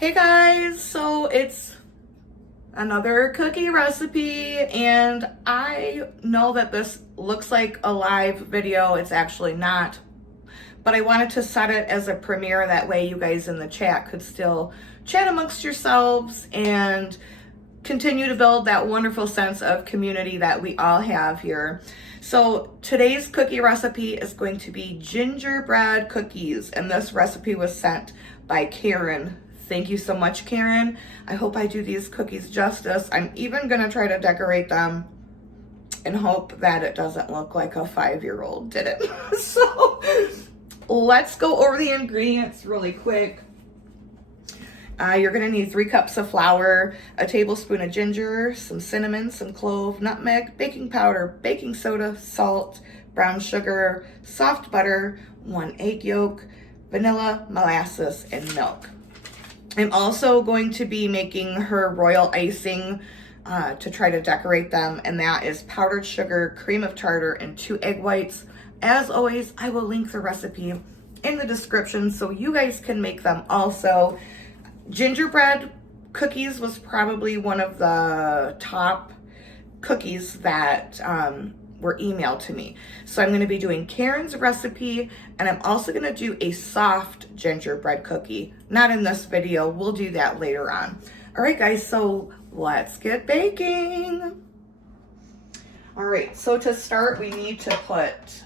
Hey guys, so it's another cookie recipe, and I know that this looks like a live video. It's actually not, but I wanted to set it as a premiere. That way you guys in the chat could still chat amongst yourselves and continue to build that wonderful sense of community that we all have here. So today's cookie recipe is going to be gingerbread cookies, and this recipe was sent by Karen. Thank you so much, Karen. I hope I do these cookies justice. I'm even gonna try to decorate them and hope that it doesn't look like a 5-year-old did it. So let's go over the ingredients really quick. You're gonna need 3 cups of flour, a tablespoon of ginger, some cinnamon, some clove, nutmeg, baking powder, baking soda, salt, brown sugar, soft butter, 1 egg yolk, vanilla, molasses, and milk. I'm also going to be making her royal icing to try to decorate them, and that is powdered sugar, cream of tartar, and 2 egg whites. As always, I will link the recipe in the description so you guys can make them also. Gingerbread cookies was probably one of the top cookies that were emailed to me. So I'm going to be doing Karen's recipe, and I'm also going to do a soft gingerbread cookie. Not in this video, we'll do that later on. All right guys, so let's get baking. All right, so to start we need to put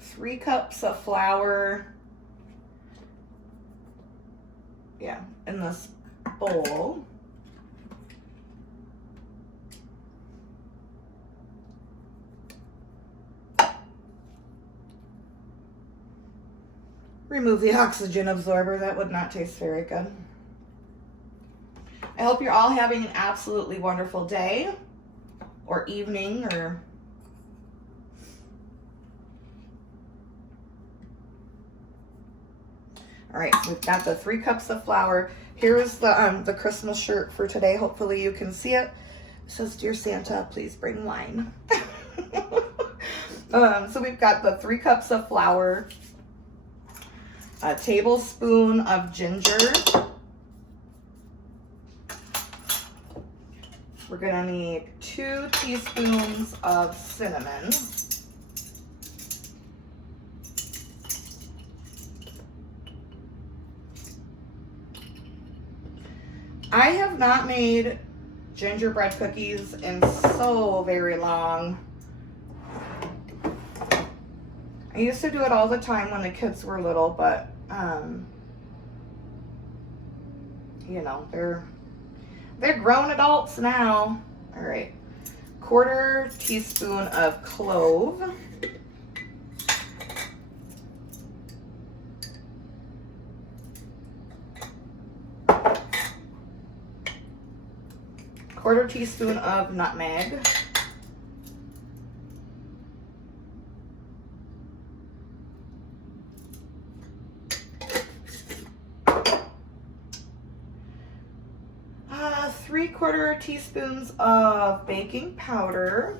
3 cups of flour, in this bowl. Remove the oxygen absorber. That would not taste very good. I hope you're all having an absolutely wonderful day or evening or all right, so we've got the 3 cups of flour. Here's the Christmas shirt for today. Hopefully you can see it. It says, "Dear Santa, please bring wine." So we've got the 3 cups of flour, a tablespoon of ginger. We're gonna need 2 teaspoons of cinnamon. I have not made gingerbread cookies in so very long. I used to do it all the time when the kids were little, but you know, they're grown adults now. All right, 1/4 teaspoon of clove. 1/4 teaspoon of nutmeg. Three-quarter teaspoons of baking powder.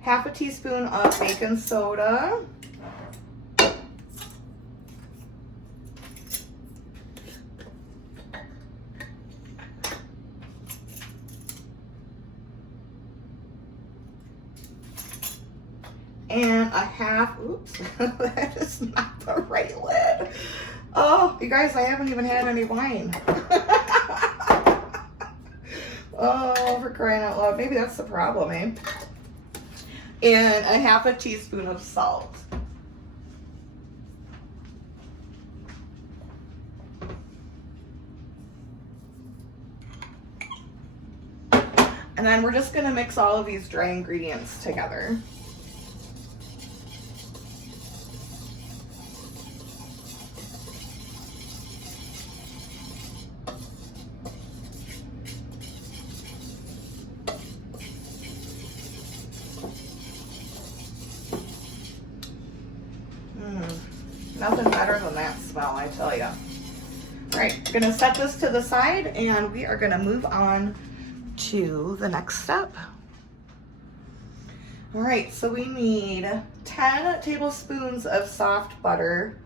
Half a teaspoon of baking soda. And a half, oops, that is not the right lid. Oh, you guys, I haven't even had any wine. Oh, for crying out loud. Maybe that's the problem, eh? And a half a teaspoon of salt. And then we're just gonna mix all of these dry ingredients together. Nothing better than that smell, I tell you. All right, gonna set this to the side and we are gonna move on to the next step. All right, so we need 10 tablespoons of soft butter.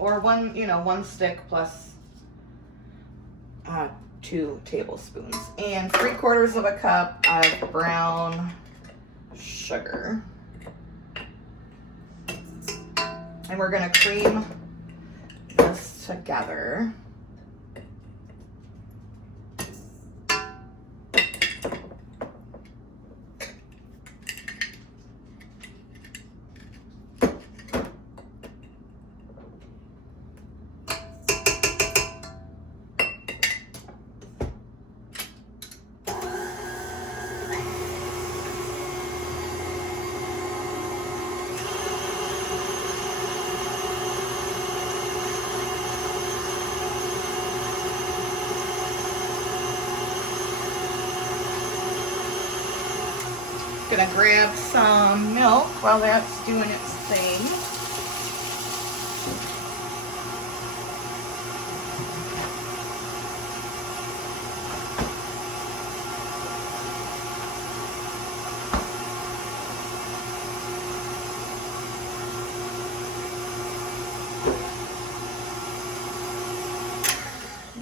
Or one stick plus 2 tablespoons. And 3/4 of a cup of brown sugar. And we're gonna cream this together. Gonna grab some milk while that's doing its thing.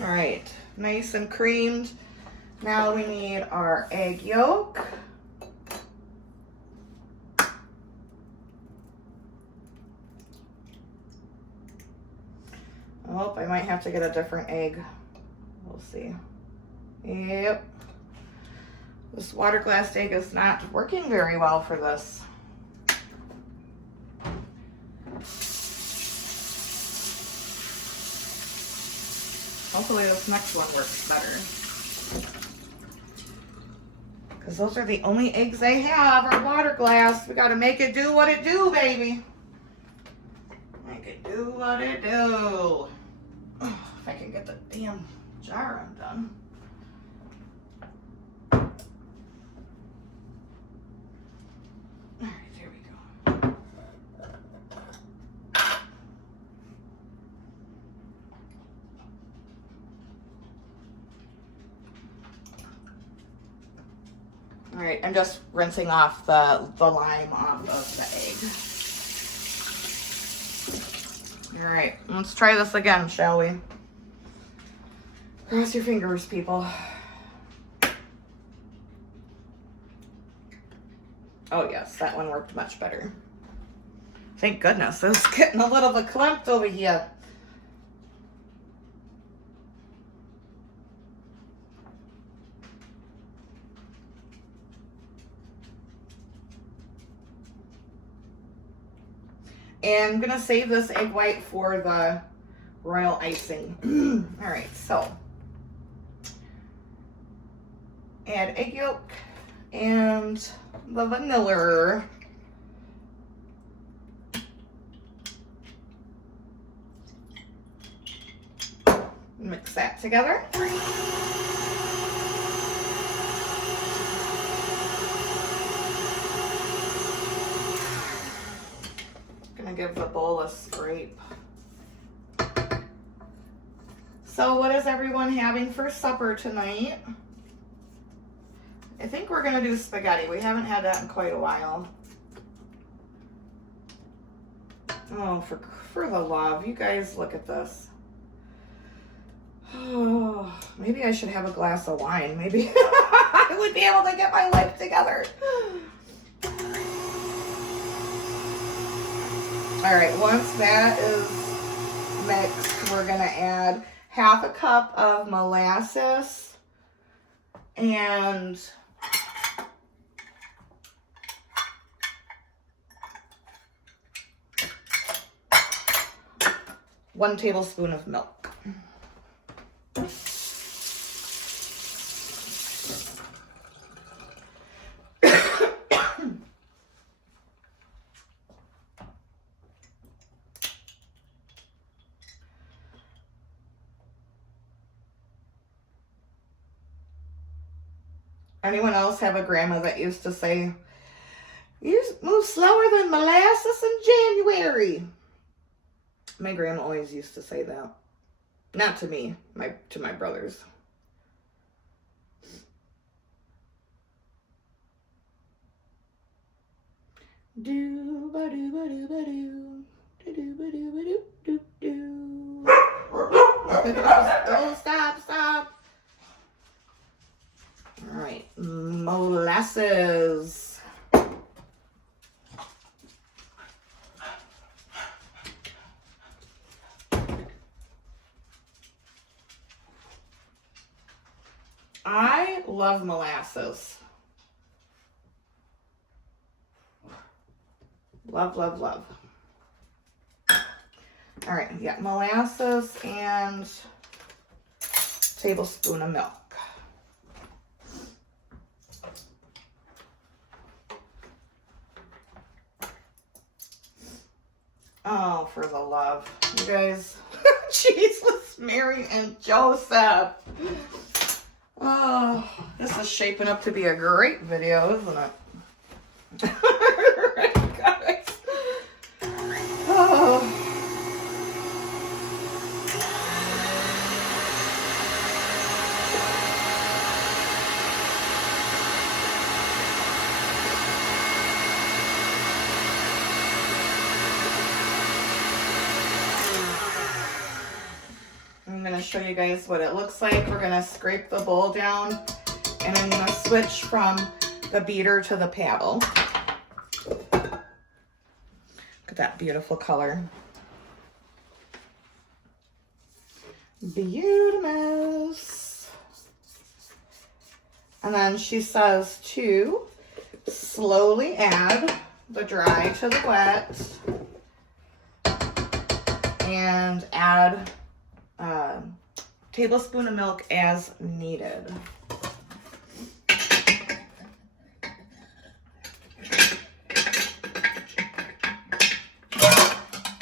All right, nice and creamed. Now we need our egg yolk. Oh, I might have to get a different egg. We'll see. Yep. This water glass egg is not working very well for this. Hopefully this next one works better. Because those are the only eggs I have are water glass. We got to make it do what it do, baby. Make it do what it do. Oh, if I can get the damn jar undone. All right, there we go. All right, I'm just rinsing off the lime off of the egg. All right, let's try this again, shall we? Cross your fingers, people. Oh yes, that one worked much better. Thank goodness, I was getting a little bit clumped over here. And I'm gonna save this egg white for the royal icing. All right, so add egg yolk and the vanilla. Mix that together. Gonna give the bowl a scrape. So what is everyone having for supper tonight? I think we're gonna do spaghetti. We haven't had that in quite a while. Oh, for the love, you guys, look at this. Oh, maybe I should have a glass of wine. Maybe I would be able to get my life together. All right, once that is mixed, we're gonna add 1/2 cup of molasses and 1 tablespoon of milk. Anyone else have a grandma that used to say, you move slower than molasses in January? My grandma always used to say that. Not to me, to my brothers. Do ba do ba do ba do do ba do ba do do do. Oh, stop. All right, molasses. I love molasses. Love. All right, yeah, molasses and a tablespoon of milk. Oh, for the love. You guys, Jesus, Mary, and Joseph. Oh, this is shaping up to be a great video, isn't it? Guys. Oh. I'm going to show you guys what it looks like. We're going to scrape the bowl down, and I'm going to switch from the beater to the paddle. Look at that beautiful color. Beautiful. And then she says to slowly add the dry to the wet and add a tablespoon of milk as needed.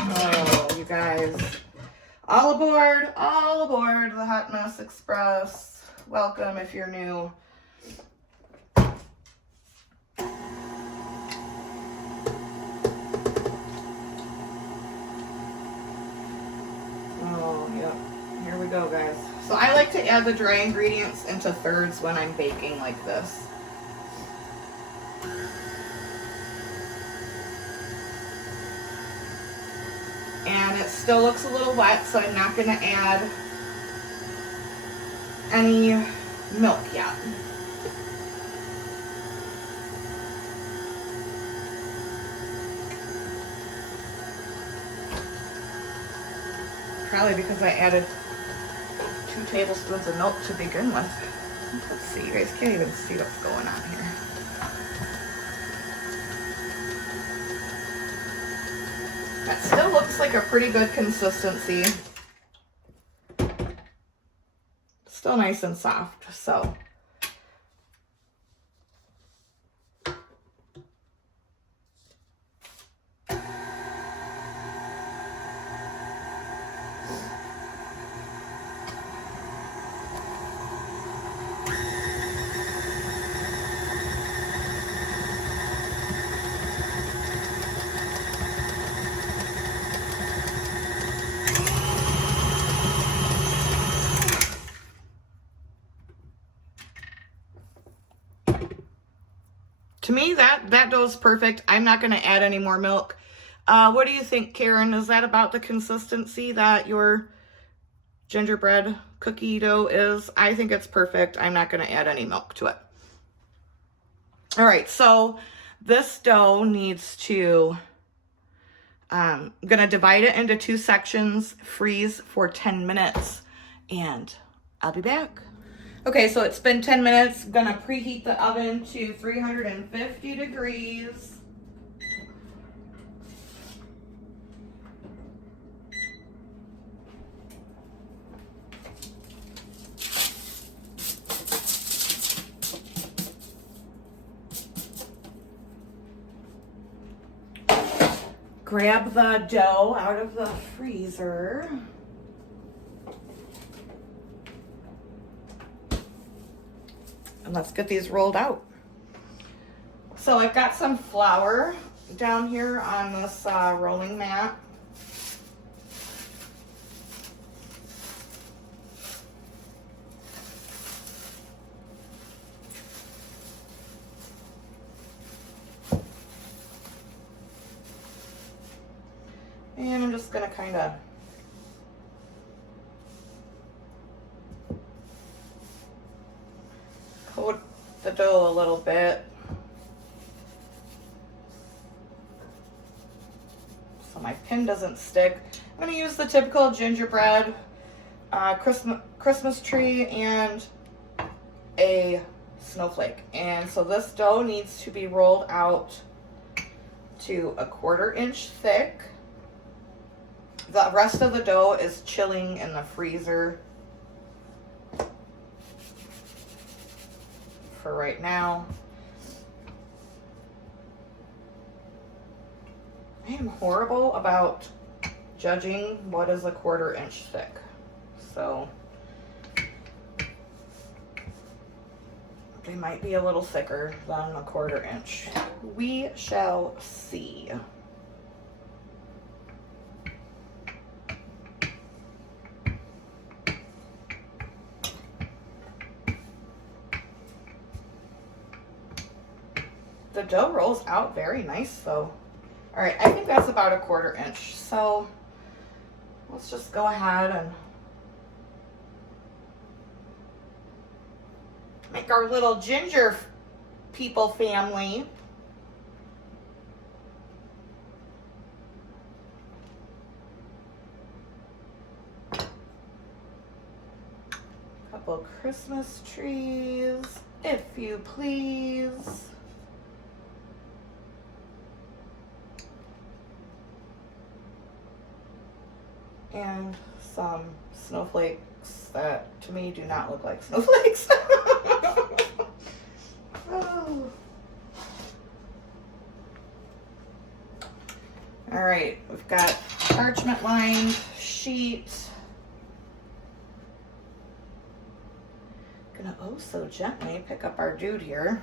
Oh, you guys, all aboard the Hot Mess Express. Welcome if you're new. Go, guys. So I like to add the dry ingredients into thirds when I'm baking like this. And it still looks a little wet, so I'm not going to add any milk yet. Probably because I added 2 tablespoons of milk to begin with. Let's see, you guys can't even see what's going on here. That still looks like a pretty good consistency. Still nice and soft, so. To me, that dough's perfect. I'm not going to add any more milk. What do you think, Karen? Is that about the consistency that your gingerbread cookie dough is? I think it's perfect. I'm not going to add any milk to it. All right, so this dough needs to, I'm going to divide it into 2 sections, freeze for 10 minutes, and I'll be back. Okay, so it's been 10 minutes. I'm gonna preheat the oven to 350 degrees. Grab the dough out of the freezer. And let's get these rolled out. So I've got some flour down here on this rolling mat. And I'm just gonna kind of coat the dough a little bit so my pin doesn't stick. I'm gonna use the typical gingerbread, Christmas tree, and a snowflake. And so this dough needs to be rolled out to a 1/4 inch thick. The rest of the dough is chilling in the freezer for right now. I am horrible about judging what is a 1/4 inch thick. So they might be a little thicker than a 1/4 inch. We shall see. The dough rolls out very nice though. All right, I think that's about a 1/4 inch. So let's just go ahead and make our little ginger people family. Couple Christmas trees, if you please. And some snowflakes that to me do not look like snowflakes. Oh. All right, we've got parchment lined sheet. Gonna oh so gently pick up our dude here.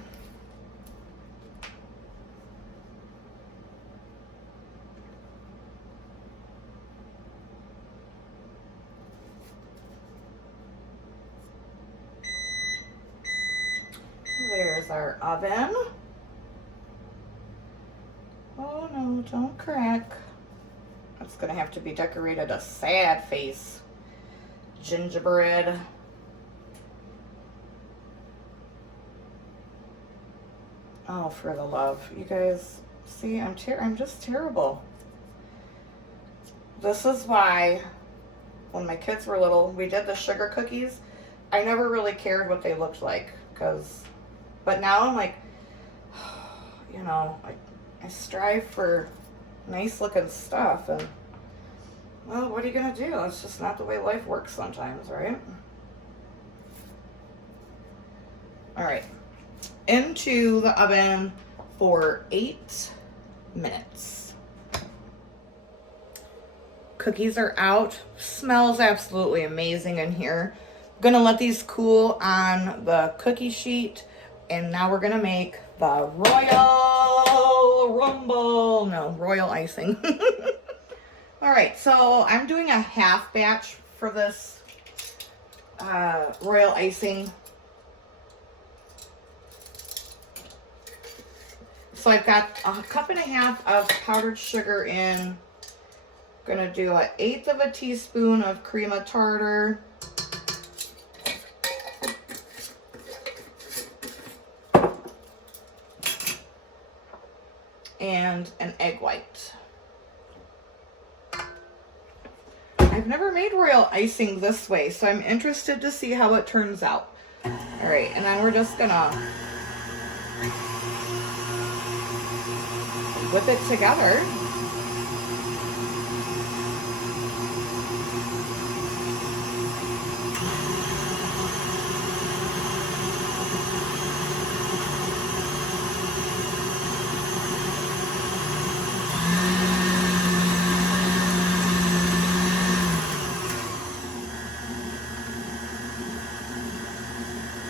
There's our oven. Oh no, don't crack. That's gonna have to be decorated a sad face. Gingerbread. Oh, for the love. You guys, see, I'm just terrible. This is why when my kids were little, we did the sugar cookies. I never really cared what they looked like, but now I'm like, you know, I strive for nice looking stuff, and well, what are you gonna do? It's just not the way life works sometimes, right? All right, into the oven for 8 minutes. Cookies are out. Smells absolutely amazing in here. I'm gonna let these cool on the cookie sheet, and now we're gonna make the royal icing. All right, so I'm doing a half batch for this royal icing. So I've got 1.5 cups of powdered sugar in. Gonna do 1/8 of a teaspoon of cream of tartar. And an egg white. I've never made royal icing this way, so I'm interested to see how it turns out. All right, and then we're just gonna whip it together.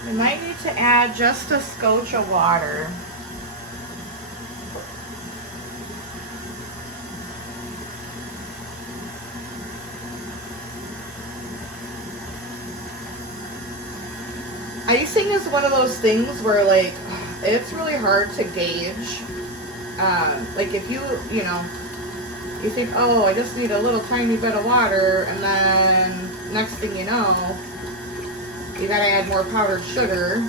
I might need to add add just a scotch of water. Icing is one of those things where, like, it's really hard to gauge. Like if you know, you think, oh, I just need a little tiny bit of water, and then next thing you know, you gotta add more powdered sugar.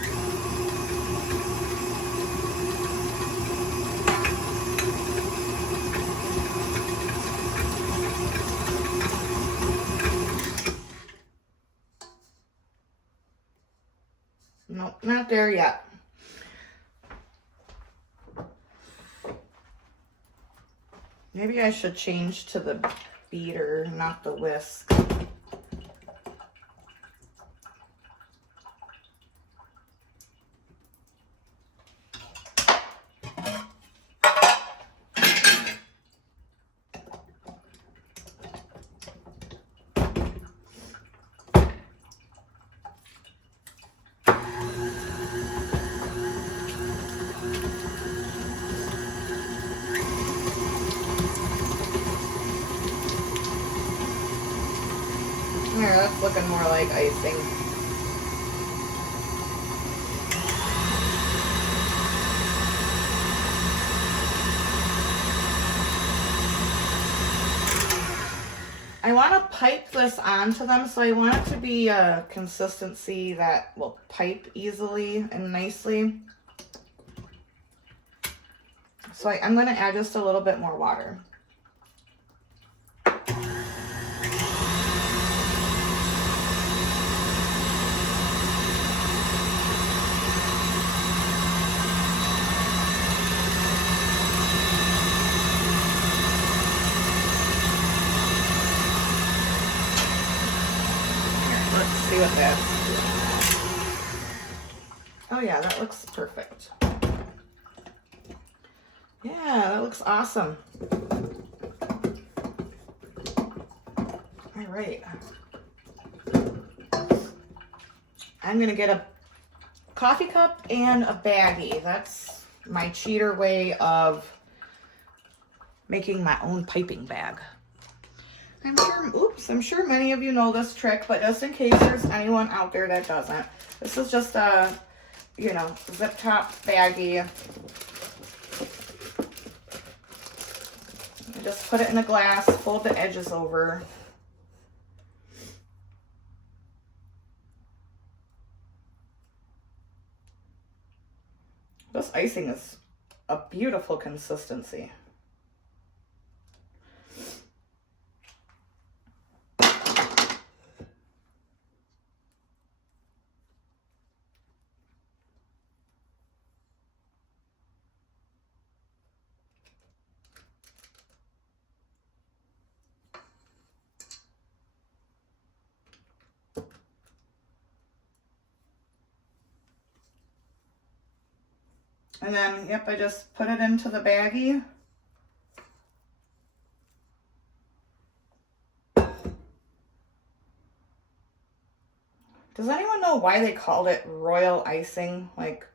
Nope, not there yet. Maybe I should change to the beater, not the whisk. There, that's looking more like icing. I want to pipe this onto them, so I want it to be a consistency that will pipe easily and nicely. So I'm going to add just a little bit more water. See what that's. Oh yeah, that looks perfect. Yeah, that looks awesome. All right. I'm gonna get a coffee cup and a baggie. That's my cheater way of making my own piping bag. I'm sure many of you know this trick, but just in case there's anyone out there that doesn't, this is just a, you know, zip top baggie. You just put it in a glass, fold the edges over. This icing is a beautiful consistency. And then, yep, I just put it into the baggie. Does anyone know why they called it royal icing? Like,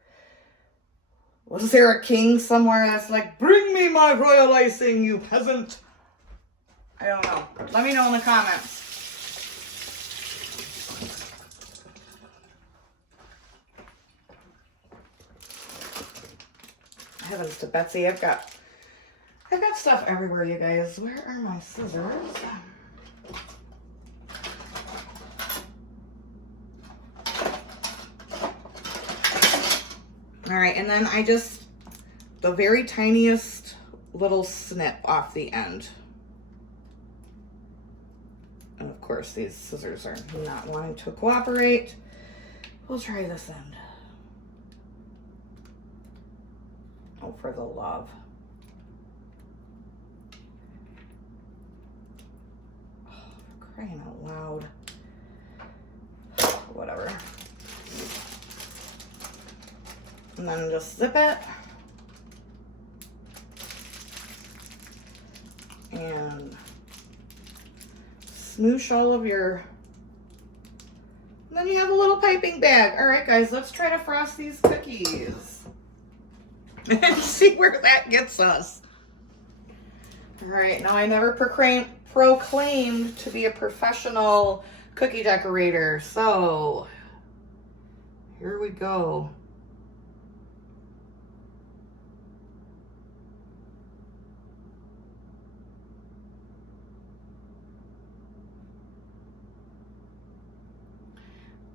was there a king somewhere that's like, bring me my royal icing, you peasant? I don't know. Let me know in the comments. Heavens to Betsy, I've got stuff everywhere, you guys. Where are my scissors? All right, and then I just, the very tiniest little snip off the end. And of course, these scissors are not wanting to cooperate. We'll try this end. Oh, for the love. Oh, for crying out loud. Whatever. And then just zip it. And smoosh all of your And then you have a little piping bag. All right, guys, let's try to frost these cookies and see where that gets us. All right, now I never proclaimed to be a professional cookie decorator, so here we go.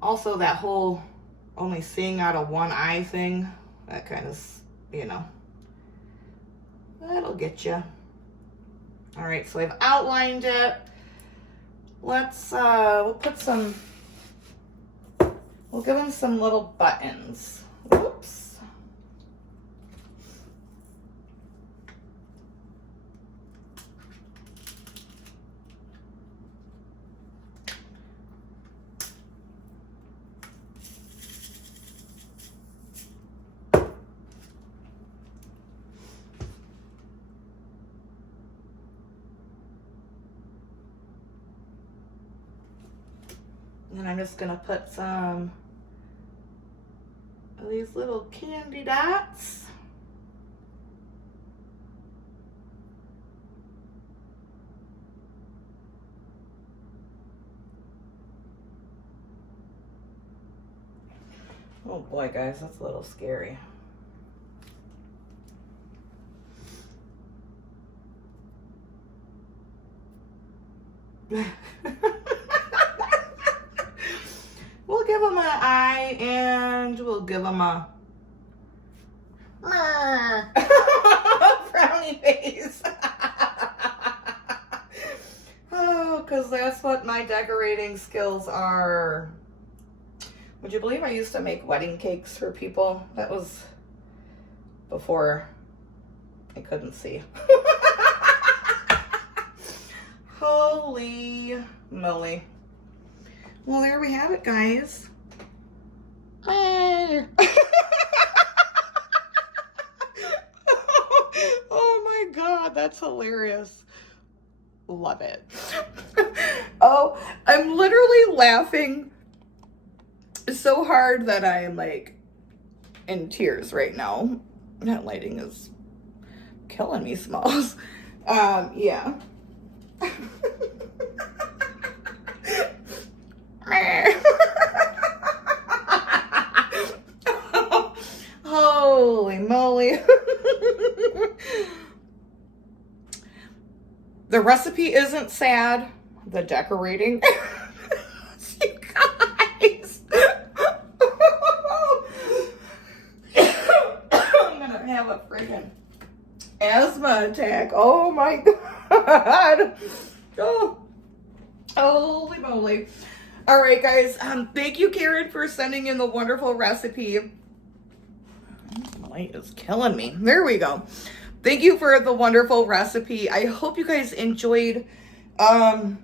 Also, that whole only seeing out of one eye thing, that kind of, you know, that'll get you. All right, so I've outlined it. Let's, we'll put some, we'll give them some little buttons. Whoops. And I'm just gonna put some of these little candy dots. Oh boy, guys, that's a little scary. We'll give them an eye and we'll give them a frowny face. Oh, because that's what my decorating skills are. Would you believe I used to make wedding cakes for people? That was before I couldn't see. Holy moly. Well, there we have it, guys. Oh my God, that's hilarious. Love it. Oh, I'm literally laughing so hard that I am like in tears right now. That lighting is killing me, Smalls. Yeah. Holy moly. The recipe isn't sad. The decorating. You guys. I'm gonna have a freaking asthma attack. Oh my God. Oh, holy moly. All right, guys. Thank you, Karen, for sending in the wonderful recipe. The light is killing me. There we go. Thank you for the wonderful recipe. I hope you guys enjoyed coming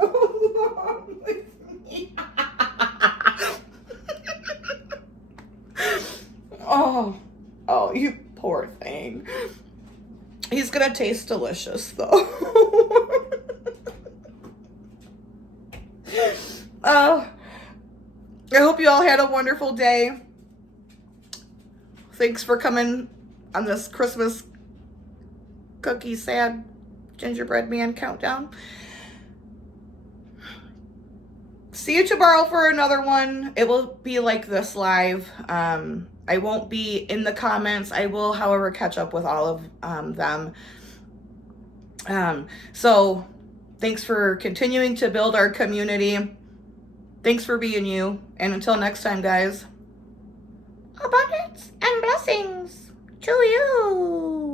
along with me. Oh, you poor thing. He's gonna taste delicious, though. I hope you all had a wonderful day. Thanks for coming on this Christmas cookie sad gingerbread man countdown. See you tomorrow for another one. It will be like this live. I won't be in the comments. I will, however, catch up with all of them. So thanks for continuing to build our community. Thanks for being you. And until next time, guys, abundance and blessings to you.